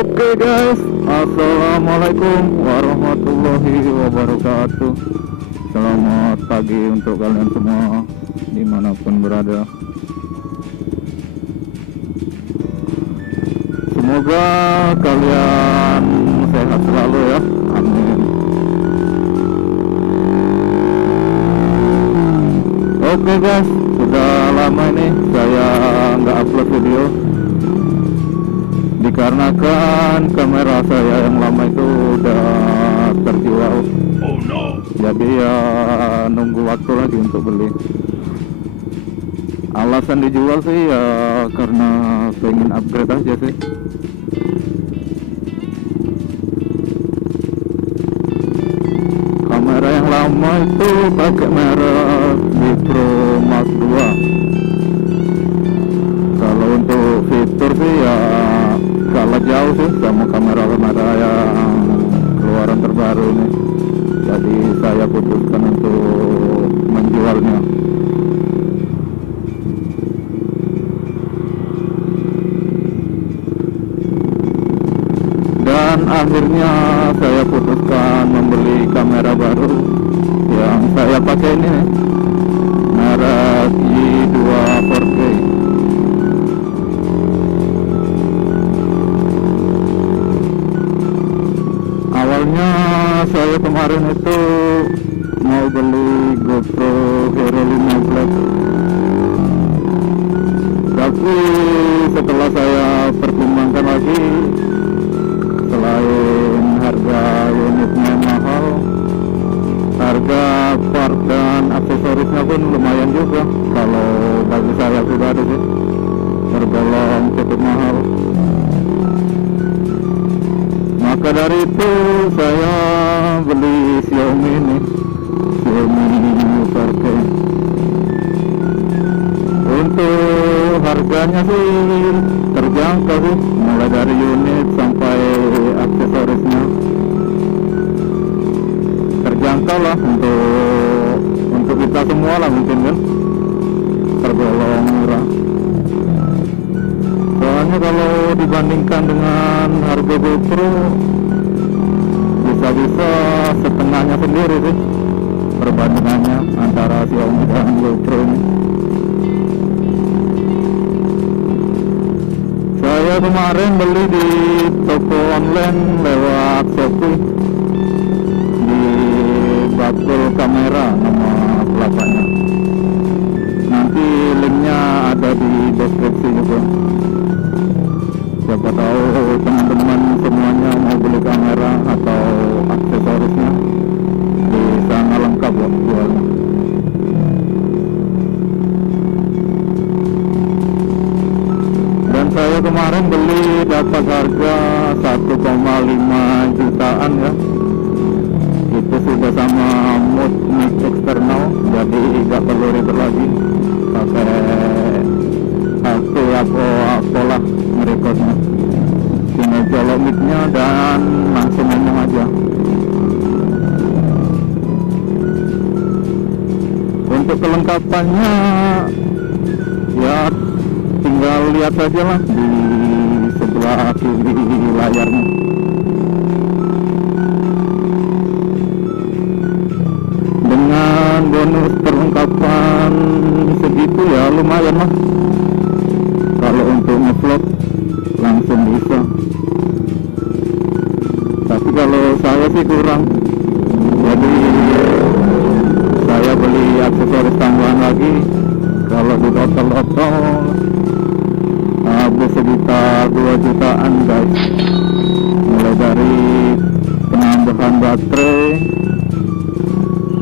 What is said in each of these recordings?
Oke guys, assalamualaikum warahmatullahi wabarakatuh. Selamat pagi untuk kalian semua dimanapun berada. Semoga kalian sehat selalu ya, amin. Oke guys, sudah lama ini saya nggak upload video dikarenakan kamera saya yang lama itu udah terjual. Oh no. Jadi ya nunggu waktu lagi untuk beli. Alasan dijual sih ya karena pengen upgrade aja sih. Kamera yang lama itu pakai merek GoPro Mark 2. Kalau untuk fitur sih ya kalah jauh sih sama kamera-kamera yang keluaran terbaru ini. Jadi saya putuskan untuk menjualnya. Dan akhirnya saya putuskan membeli kamera baru yang saya pakai ini, merek Yi 2 4K. Awalnya saya kemarin itu mau beli GoPro Hero 5 Black, tapi setelah saya pertimbangkan lagi, selain harga unitnya mahal, harga part dan aksesorisnya pun lumayan juga. Kalau bagi saya pribadi sih tergolong cukup mahal. Maka dari itu saya beli Xiaomi ini, Xiaomi Yi 4K. Untuk harganya sih terjangkau sih, mulai dari unit sampai aksesorisnya terjangkau lah untuk kita semua lah, mungkin kan tergolong murah. Soalnya kalau dibandingkan dengan harga GoPro bisa-bisa setengahnya sendiri sih perbandingannya antara Xiaomi dan GoPro ini. Saya kemarin beli di toko online lewat Shopee di Bakul Kamera, nama pelapaknya. Nanti linknya ada di deskripsi juga. Siapa tahu teman-teman semuanya mau beli kamera atau aksesorisnya, di sana lengkap loh jualnya. Dan saya kemarin beli dapat harga 1,5 jutaan ya. Itu sudah sama mic eksternal, jadi nggak perlu ribet lagi pakai HP apalah merekodnya. Tinggal colok mic-nya dan langsung ngomong aja. Untuk kelengkapannya ya tinggal lihat saja lah di sebelah kiri layarnya. Dengan bonus perlengkapan segitu ya lumayan lah. Kalau untuk nge-vlog langsung bisa. Tapi kalau saya sih kurang, jadi saya beli aksesoris tambahan lagi. Kalau di total habis sekitar 2 jutaan guys, mulai dari penambahan baterai,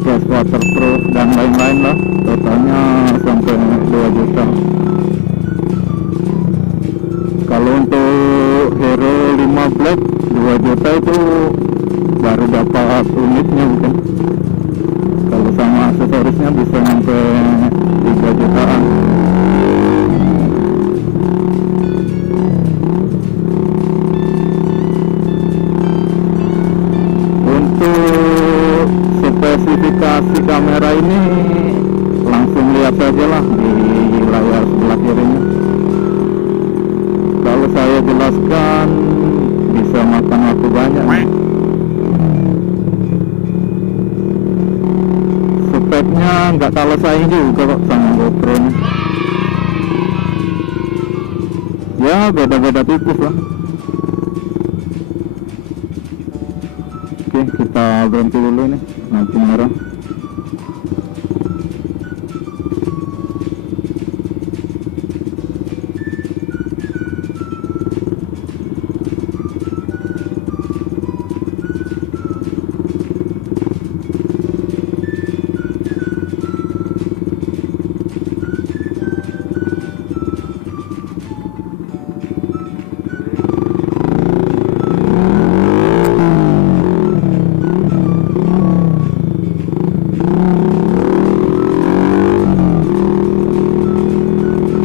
gas waterproof dan lain-lain lah, totalnya sampai 2 juta. Kalau untuk Hero 5 Black 2 juta itu baru dapat unitnya mungkin. Kalau sama aksesorisnya bisa sampai 3 jutaan. Untuk spesifikasi kamera ini langsung lihat saja lah di layar sebelah kirinya. Kalau saya jelaskan di bisa makan waktu banyak. Speknya nggak kalah saing juga kok sama GoPro nya. Ya beda-beda tipis lah. Oke, kita berhenti dulu nih, lampu merah.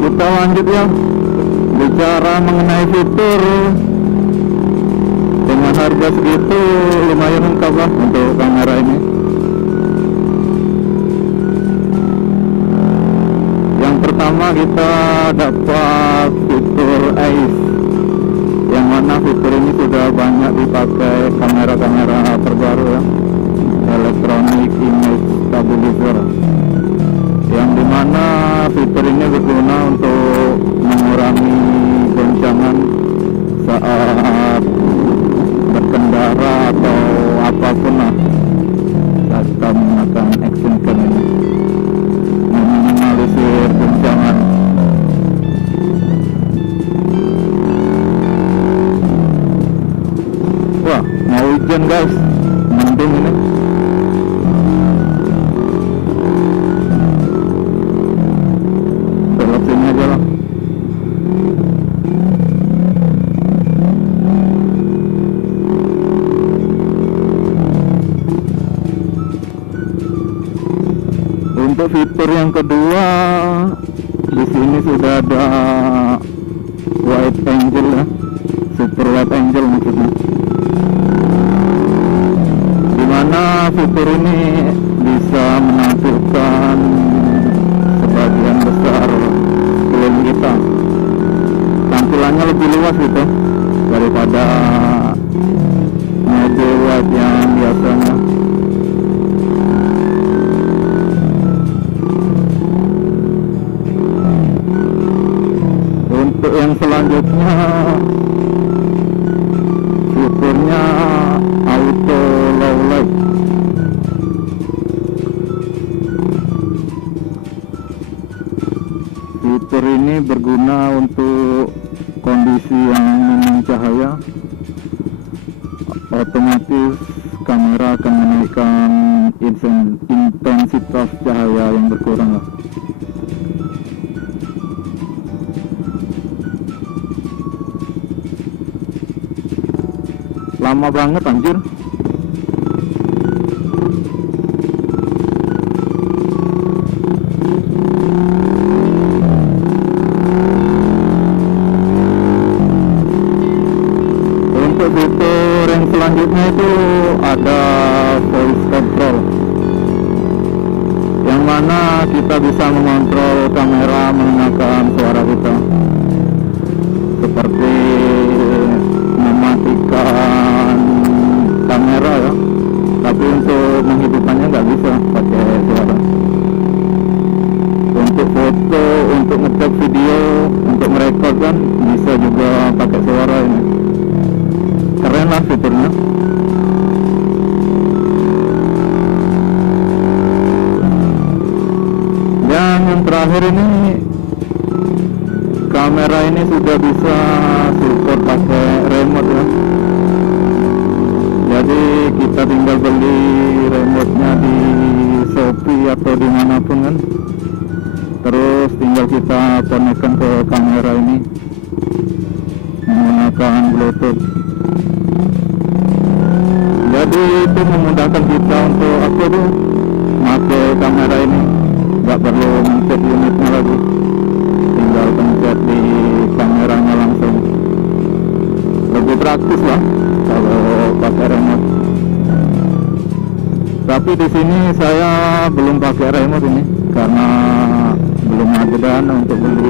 Kita lanjut ya, bicara mengenai fitur. Dengan harga segitu lumayan lengkap lah untuk kamera ini. Yang pertama kita dapat fitur Ace, yang mana fitur ini sudah banyak dipakai kamera-kamera terbaru ya, electronic image stabilizer, yang dimana fitur ini berguna untuk mengurangi goncangan saat berkendara atau apapun lah, saat kita menggunakan action cam ini, meminimalisir goncangan. Wah, mau hujan guys, mendung ini. Sini aja lah. Untuk fitur yang kedua, di sini sudah ada wide angle ya, super wide angle maksudnya. Dimana fitur ini bisa menampilkan sebagian besar film kita, tampilannya lebih luas gitu daripada mode wide yang biasanya. Untuk yang selanjutnya, fiturnya auto low light. Fitur ini berguna untuk kondisi yang minim cahaya. Otomatis kamera akan menaikkan intensitas cahaya yang berkurang lah. Lama banget anjir. Fitur yang selanjutnya itu ada voice control, yang mana kita bisa mengontrol kamera menggunakan suara kita, seperti mematikan kamera ya, tapi untuk menghidupkannya nggak bisa pakai suara. Untuk foto, untuk ngecek video, untuk merekod kan bisa juga pakai suara ini. Keren lah fiturnya. Dan yang terakhir ini, kamera ini sudah bisa support pakai remote ya. Jadi kita tinggal beli remote-nya di Shopee atau dimanapun kan, terus tinggal kita konekkan ke kamera ini menggunakan Bluetooth. Jadi itu memudahkan kita untuk apa tuh, pakai kamera ini, nggak perlu mencet unitnya lagi, tinggal pencet di kameranya langsung. Lebih praktis lah kalau pakai remote. Tapi di sini saya belum pakai remote ini karena belum ada dana untuk beli.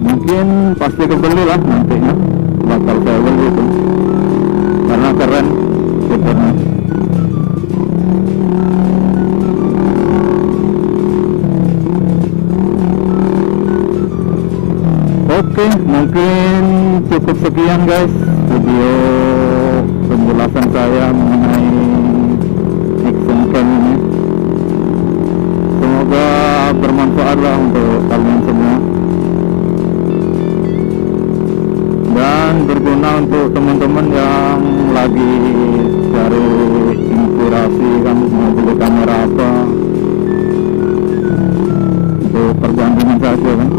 Mungkin pasti kebeli lah nantinya, bakal saya beli itu karena keren fiturnya. Oke, mungkin cukup sekian guys video penjelasan saya mengenai action cam ini. Semoga bermanfaat lah untuk kalian semua dan berguna untuk teman-teman yang lagi cari inspirasi kan mau beli kamera apa, untuk perbandingan saja kan.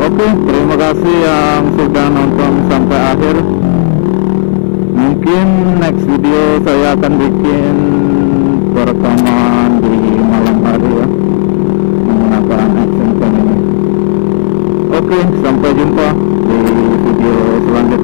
Oke, terima kasih yang sudah nonton sampai akhir. Mungkin next video saya akan bikin perekaman di malam hari ya, menggunakan action cam ini. Oke, sampai jumpa di video selanjutnya.